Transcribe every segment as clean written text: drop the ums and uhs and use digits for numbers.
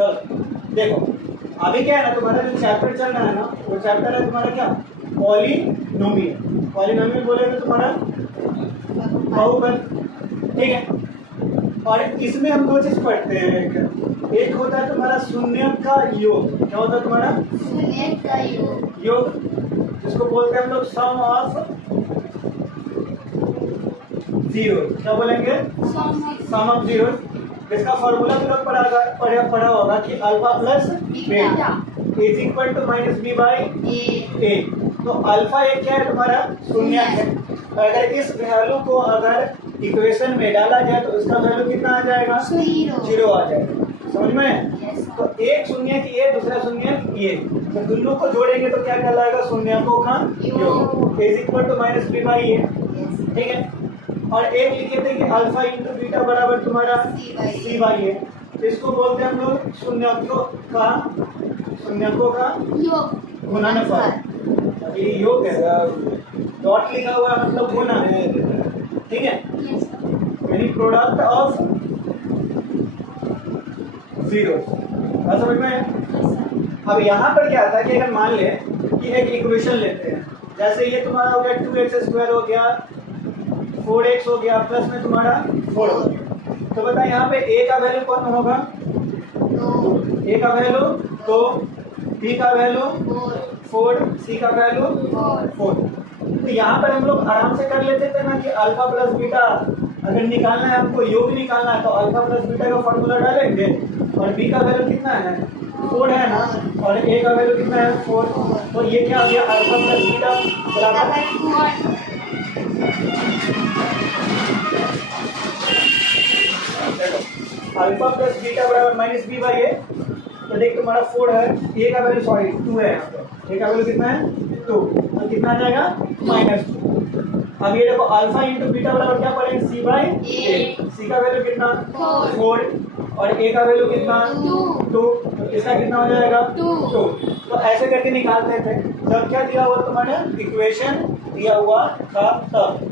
चलो देखो, अभी क्या है ना, तुम्हारा जो चैप्टर चल रहा है ना, वो चैप्टर है तुम्हारा क्या, पॉलिनोमियल। पॉलिनोमियल बोले तो तुम्हारा बहुपद, ठीक है। और इसमें हम दो चीज पढ़ते हैं, एक होता है तुम्हारा शून्य का योग। क्या होता है तुम्हारा? शून्य का योग। योग, जिसको बोलते हैं हम लोग सम ऑफ जीरो। क्या बोलेंगे? Sum of zero. इसका फॉर्मूला भी लोग पढ़ा होगा कि alpha plus beta is equal to minus B by A. तो अल्फा एक क्या है तुम्हारा? शून्य है। अगर इस वैल्यू को अगर इक्वेशन में डाला जाए तो उसका वैल्यू कितना आ जाएगा? जीरो आ जाएगा। समझ में? तो एक शून्य की ये, दूसरा शून्य ये, तो दोनों को जोड़ेंगे तो क्या कहलाएगा? शून्यकों का योग is equal to minus B by A. ठीक है। और एक लिखे थे कि अल्फा इंटू बीटा बराबर तुम्हारा सी बाई ए। इसको बोलते हैं हम लोग शून्यकों का गुणनफल। ये योग है, डॉट लिखा हुआ है मतलब गुना है। ठीक है, यानी प्रोडक्ट ऑफ जीरो। समझ में? अब यहाँ पर क्या था कि अगर मान ले कि एक इक्वेशन लेते हैं, जैसे ये तुम्हारा हो गया 2x² हो गया, 4x हो गया, प्लस में तुम्हारा 4 हो गया। तो बता यहाँ पे a का वैल्यू कौन होगा? a का वैल्यू 2, b का वैल्यू 4, c का वैल्यू 4। तो यहाँ पर हम लोग आराम से कर लेते थे ना कि अल्फा प्लस बीटा अगर निकालना है, हमको योग निकालना है, तो अल्फा प्लस बीटा का फॉर्मूला डालेंगे और b का वैल्यू कितना है? 4 है ना, और a का वैल्यू कितना है? 4। तो ये क्या हो गया? अल्फा प्लस बीटा बराबर अल्फा प्लस बीटा बराबर माइनस बी बाई ए। तो देख तुम्हारा 4 है, a का वैल्यू 2 है, a का वैल्यू कितना है? 2। तो कितना आ जाएगा? -2। अब ये देखो अल्फा इंटू बीटा बराबर क्या पढ़ेंगे? सी बाई ए। सी का वैल्यू कितना? 4 और a का वैल्यू कितना? 2। तो इसका कितना हो जाएगा? 2। तो ऐसे करके निकालते थे जब क्या दिया हुआ तुम्हारे इक्वेशन दिया हुआ था तब।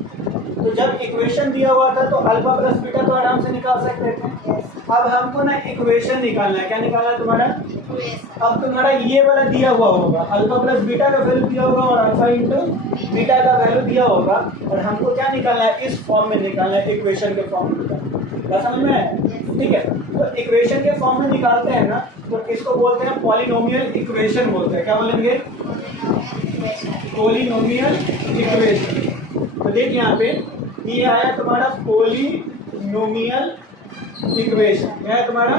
तो जब इक्वेशन दिया हुआ था तो अल्फा प्लस बीटा तो आराम से निकाल सकते थे। अब हमको ना इक्वेशन निकालना है। क्या निकालना है तुम्हारा? अब तुम्हारा ये वाला दिया हुआ होगा, अल्फा प्लस बीटा का वैल्यू दिया होगा और अल्फा इंटू बीटा का वैल्यू दिया होगा, और हमको क्या निकालना है? इस फॉर्म में निकालना है, इक्वेशन के फॉर्म में निकालना है। समझ में? ठीक है। तो इक्वेशन के फॉर्म में निकालते हैं ना, तो इसको बोलते हैं पॉलिनोमियल इक्वेशन बोलते हैं। क्या बोलेंगे? Polynomial equation. तो देख यहाँ पे ये आया तुम्हारा पॉलिनोमियल इक्वेशन। क्या है तुम्हारा?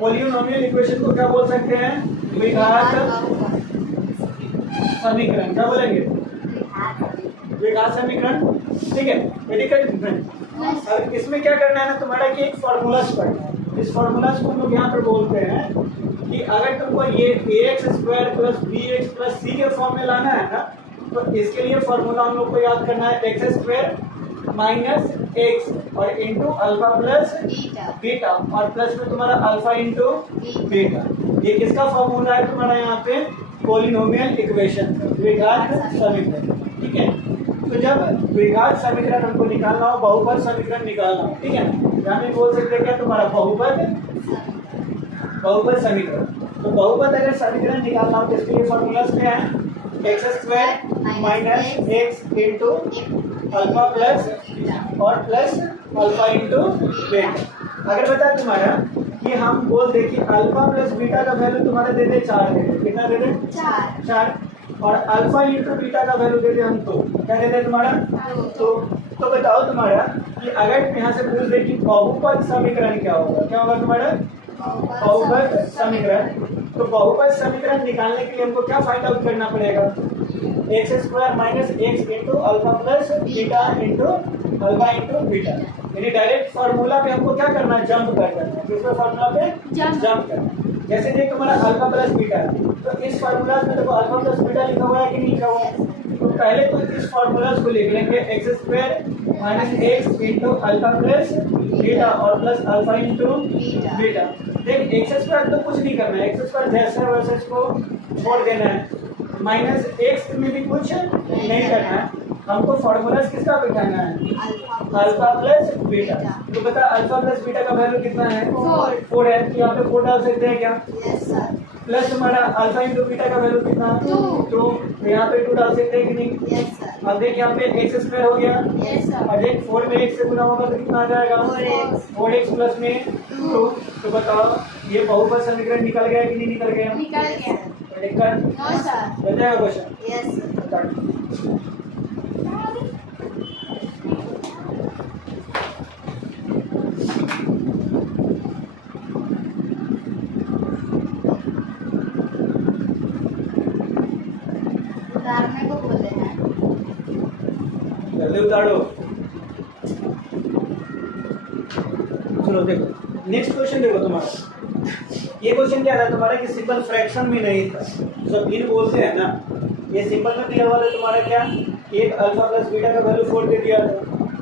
पॉलिनोमियल इक्वेशन को क्या बोल सकते हैं? द्विघात समीकरण। क्या बोलेंगे? द्विघात समीकरण। ठीक है, अब इसमें क्या करना है ना तुम्हारा कि एक फॉर्मूलास पढ़ना है। इस फॉर्मूलास को हम लोग यहाँ पर बोलते हैं कि अगर तुमको ये ax² plus bx plus c के फॉर्म में लाना है ना, तो इसके लिए फॉर्मूला हम लोग को याद करना है x² माइनस x और इंटू अल्फा प्लस बीटा और प्लस में तुम्हारा अल्फा इंटू बीटा। ये किसका फॉर्मूला है तुम्हारा? यहाँ पे पॉलिनोमियल इक्वेशन, द्विघात समीकरण। ठीक है। तो जब द्विघात समीकरण हमको निकालना हो, बहुपद समीकरण निकालना हो, ठीक है, यहाँ पे बोल सकते हैं क्या तुम्हारा? बहुपद समीकरण। तो बहुपद अगर समीकरण निकालना हो तो इसके लिए फॉर्मूलास क्या है? x² minus x into alpha plus और प्लस अल्फा इंटू बीटा। अगर बता तुम्हारा कि हम बोल दे कि अल्फा प्लस बीटा का वैल्यू तुम्हारा दे दे 4 दे दे। कितना दे दे? 4। और अल्फा इंटू बीटा का वैल्यू दे दे हम 2। क्या दे दे तुम्हारा? 2। तो बताओ तुम्हारा कि अगर यहाँ से पूछ दे कि बहुपद समीकरण क्या होगा? क्या होगा तुम्हारा? बहुपद समीकरण। तो बहुपद समीकरण निकालने के लिए हमको क्या फाइंड आउट करना पड़ेगा? x² minus x into alpha plus beta into alpha into beta. यानी डायरेक्ट फॉर्मूला पे हमको क्या करना है? जंप करना है। किसके फॉर्मूला पे? जंप करना है। जैसे देख तुम्हारा अल्फा प्लस बीटा, तो इस फॉर्मूला में देखो अल्फा प्लस बीटा लिखा हुआ है कि नहीं लिखा हुआ है? तो पहले तो इस फॉर्मूला को लिख लेंगे x² minus x into alpha plus beta और प्लस अल्फा इंटू बीटा। देख x² तो कुछ नहीं करना है, x² जैसे है वैसे इसको छोड़ देना है, माइनस x में भी कुछ नहीं करना है। हमको फॉर्मूला किसका बिठाना है? Alpha alpha plus beta. तो बता अल्फा प्लस बीटा का वैल्यू कितना है? 4 है। तो यहाँ पे 4 डाल सकते हैं क्या? यस सर प्लस हमारा अल्फा इंटू बीटा का वैल्यू कितना? 2 तो यहाँ पे 2 डाल सकते हैं कि नहीं? यस सर अब देख यहाँ पे एक्स स्क्वायर हो गया यस सर और देख 4 में x से गुना होगा तो कितना आ जाएगा? 4x प्लस में 2। तो बताओ ये बहुपद समीकरण निकल गया कि नहीं निकल गया? निकल गया निकल नो सर बताएगा क्वेश्चन यस सर उतारने को बोले हैं जल्दी उतारो। चलो देखो नेक्स्ट क्वेश्चन देखो तुम्हारा। ये क्वेश्चन क्या था तुम्हारा कि सिंपल फ्रैक्शन में नहीं था, जब इन बोलते हैं ना, ये सिंपल में दिया हुआ था तुम्हारा क्या? एक अल्फा प्लस बीटा का वैल्यू 4 दे दिया,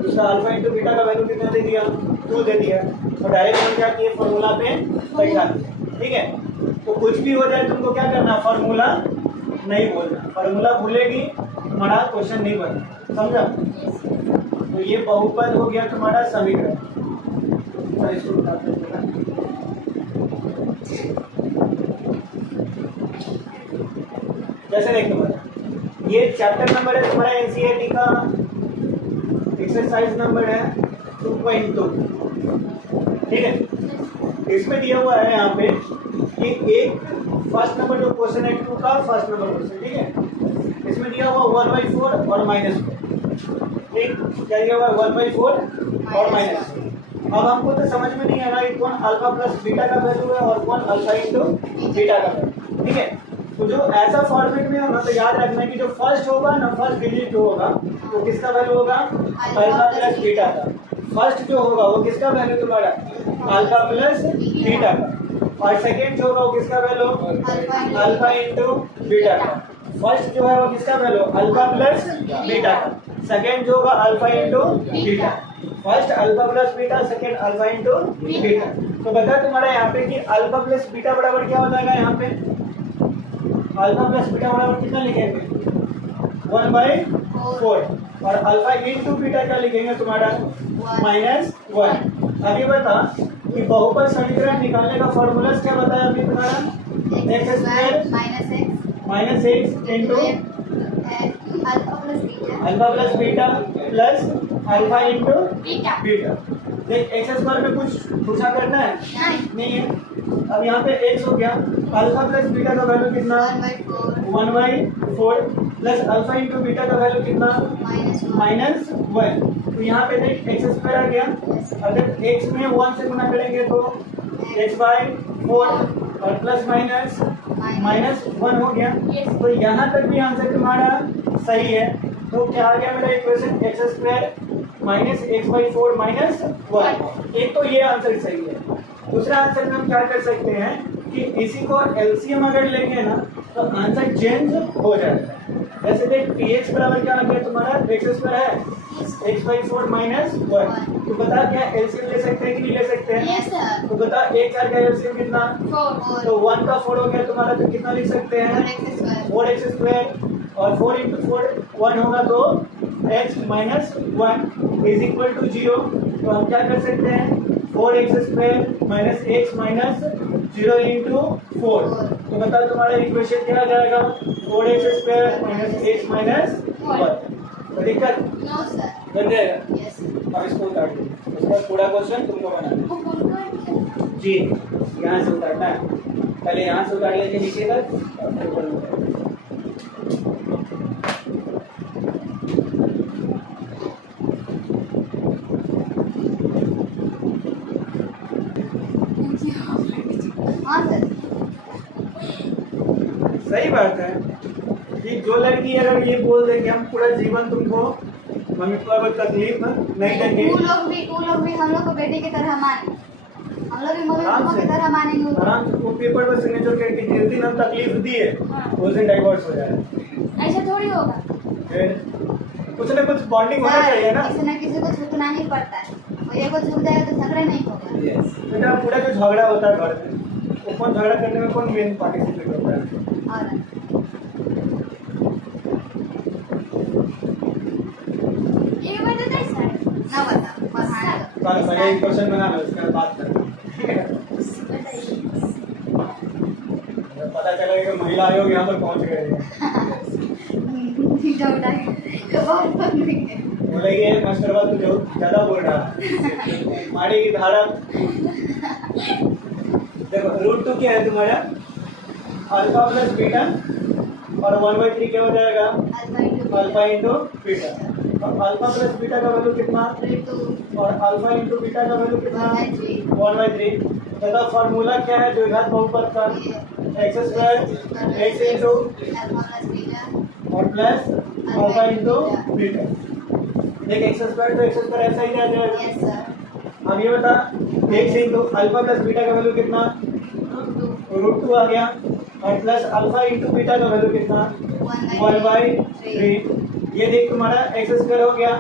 दूसरा अल्फा इंटू बीटा का वैल्यू कितना दे दिया? 2 दे दिया। तो डायरेक्ट हम क्या किए? फॉर्मूला पे बैठा दिया। ठीक है, तो कुछ भी हो जाए तुमको क्या करना? फॉर्मूला नहीं बोलना। फॉर्मूला भूलेगी तुम्हारा क्वेश्चन नहीं बनना, समझा? तो ये बहुपद हो गया तुम्हारा समीकरण। और इसको उठाते हैं ना। जैसे देख तुम्हारा ये चैप्टर नंबर है तुम्हारा एनसीईआरटी का, एक्सरसाइज नंबर है 2.2। ठीक है, इसमें दिया हुआ है यहाँ पे कि एक फर्स्ट नंबर जो क्वेश्चन है 2 का फर्स्ट नंबर क्वेश्चन। ठीक है, इसमें दिया हुआ 1/4 और -4। ठीक, क्या दिया हुआ है? 1/4 और -4। अब हमको तो समझ में नहीं आ रहा कि कौन अल्फा प्लस बीटा का वैल्यू है और कौन अल्फा इंटू बीटा का वैल्यू। ठीक है, तो जो ऐसा फॉर्मेट में होगा तो याद रखना कि जो फर्स्ट होगा ना, फर्स्ट डिजिट जो होगा वो किसका वैल्यू होगा? अल्फा प्लस बीटा का। फर्स्ट जो होगा वो किसका वैल्यू तुम्हारा? अल्फा प्लस बीटा का। और सेकेंड जो होगा वो किसका वैल्यू? अल्फा इंटू बीटा का। फर्स्ट जो है वो किसका वैल्यू? अल्फा प्लस बीटा का। सेकेंड जो होगा alpha into beta. First alpha plus beta, second alpha into beta. तो बता तुम्हारा यहाँ पे कि अल्फा प्लस बीटा बराबर क्या हो जाएगा? यहाँ पे अल्फा प्लस बीटा बराबर कितना लिखेंगे? 1/4। और अल्फा इंटू बीटा क्या लिखेंगे तुम्हारा? -1। अभी बता कि बहुपद समीकरण निकालने का फॉर्मूला क्या बताया अभी तुम्हारा? x square minus x into alpha plus beta plus alpha into beta. देख एक्स स्क्वायर में कुछ पूछा करना है नहीं है। अब यहाँ पे x हो गया, अल्फा प्लस बीटा का वैल्यू कितना? 1/4 प्लस अल्फा इंटू बीटा का वैल्यू कितना? -1। तो यहाँ पे देख एक्स स्क्वायर आ गया, अगर x में 1 से गुना करेंगे तो x/4 और प्लस माइनस -1 हो गया। तो यहाँ तक भी आंसर तुम्हारा सही है। तो क्या आ गया मेरा equation? X square minus x/4 -1। एक तो ये आंसर सही है। दूसरा आंसर में हम क्या कर सकते हैं कि इसी को एलसीएम अगर लेंगे ना तो आंसर चेंज हो जाएगा। जैसे देख px बराबर क्या आ गया तुम्हारा? एक्स स्क्वायर है x/4 -1। तो बता क्या एलसीएम ले सकते हैं कि नहीं ले सकते हैं? यस सर तो बता एक का एलसीएम कितना? 4 तो 1 का 4 हो गया तुम्हारा, तो कितना लिख सकते हैं? 4x square. और 4 इंटू 4 1 होगा तो x minus 1 is equal to 0। तो हम क्या कर सकते हैं? 4x square minus x minus 0 into 4। तो बताओ तुम्हारा इक्वेशन क्या आ जाएगा? 4x square minus x minus 1। तो दिक्कत नो सर बन जाएगा। यस अब इसको उतार दो, उसके बाद पूरा क्वेश्चन तुमको बनाना है। जी यहाँ से उतारना है, पहले यहाँ से उतार लेके नीचे तक और फिर ऊपर उतारना। हाँ सर सही बात है कि जो लड़की अगर ये बोल दे कि हम पूरा जीवन तुमको मम्मी पापा को तकलीफ नहीं देंगे, वो लोग भी हम लोग को बेटे की तरह माने, हम लोग भी मम्मी आराम पापा से की तरह मानेंगे उनको। आराम से वो पेपर पर सिग्नेचर करके जिस दिन हम तकलीफ दिए उस दिन डाइवोर्स हो जाए। ऐसा थोड़ी होगा फिर कुछ ना कुछ बॉन्डिंग होना चाहिए ना। किसी न किसी को झुकना ही पड़ता है, और ये को झुक जाएगा तो झगड़ा नहीं होगा। बेटा पूरा जो झगड़ा होता है घर में, वो कौन झगड़ा करने में कौन मेन पार्टिसिपेट होता है? और पहले एक क्वेश्चन बनाना, उसके बाद बात करना, ठीक है? पता चलेगा कि महिला आयोग यहाँ पर पहुँच गए हैं। बोलेंगे मास्टर बात तो जो ज़्यादा बोल रहा है, माड़ी की धारा। देखो √2 क्या है तुम्हारा? अल्फा प्लस बीटा और 1/3 क्या हो जाएगा? Alpha into beta. और अल्फा प्लस बीटा का वैल्यू कितना? और अल्फा इंटू बीटा का वैल्यू कितना? 1/3। तथा फॉर्मूला क्या है द्विघात बहुपद का? x² x इंटू और प्लस अल्फा इंटू बीटा। देख x² तो x² ऐसा ही रह जाएगा। अब ये बता x into alpha plus beta का वैल्यू कितना? √2 आ गया और प्लस अल्फा इंटू बीटा का वैल्यू कितना? 1/3। ये देख तुम्हारा x² हो गया।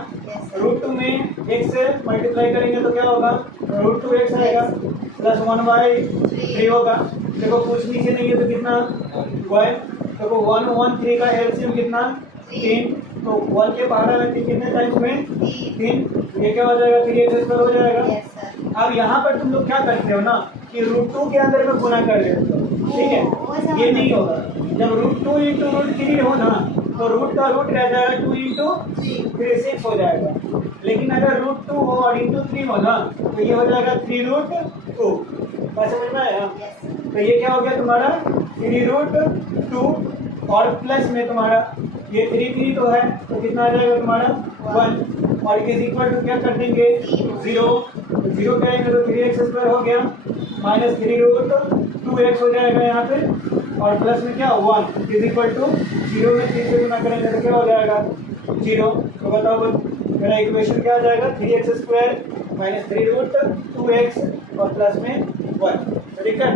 √2 में x से मल्टीप्लाई करेंगे तो क्या होगा? √2x आएगा प्लस 1/3 होगा। देखो कुछ नीचे नहीं है तो कितना? 1। देखो 1 1 3 का एलसीएम कितना? 3। तो 1 के बाहर आने कितने टाइम्स में? 3। ये क्या हो जाएगा? 3x² हो जाएगा। अब यहाँ पर तुम लोग क्या करते हो ना कि √2 के अंदर में गुना कर लेते हो, ठीक है? ये नहीं होगा। जब √2 इंटू √3 हो ना तो रूट का रूट रह जाएगा 2 इंटू 3 6 हो जाएगा। लेकिन अगर √2 हो और इंटू 3 हो ना तो ये हो जाएगा 3√2। बात समझ में आया? तो ये क्या हो गया तुम्हारा? 3√2 और प्लस में तुम्हारा ये 3 तो है तो कितना आ जाएगा तुम्हारा? 1 और इज इक्वल टू क्या कर देंगे? 0 करेंगे तो 3x² हो गया माइनस 3√2x हो जाएगा यहाँ पे और प्लस में क्या? 1 इज इक्वल टू 0 में 3 से गुना करेंगे तो क्या हो जाएगा? 0। तो बताओ मेरा इक्वेशन क्या आ जाएगा? 3x² माइनस 3√2x और प्लस में 1। ठीक है।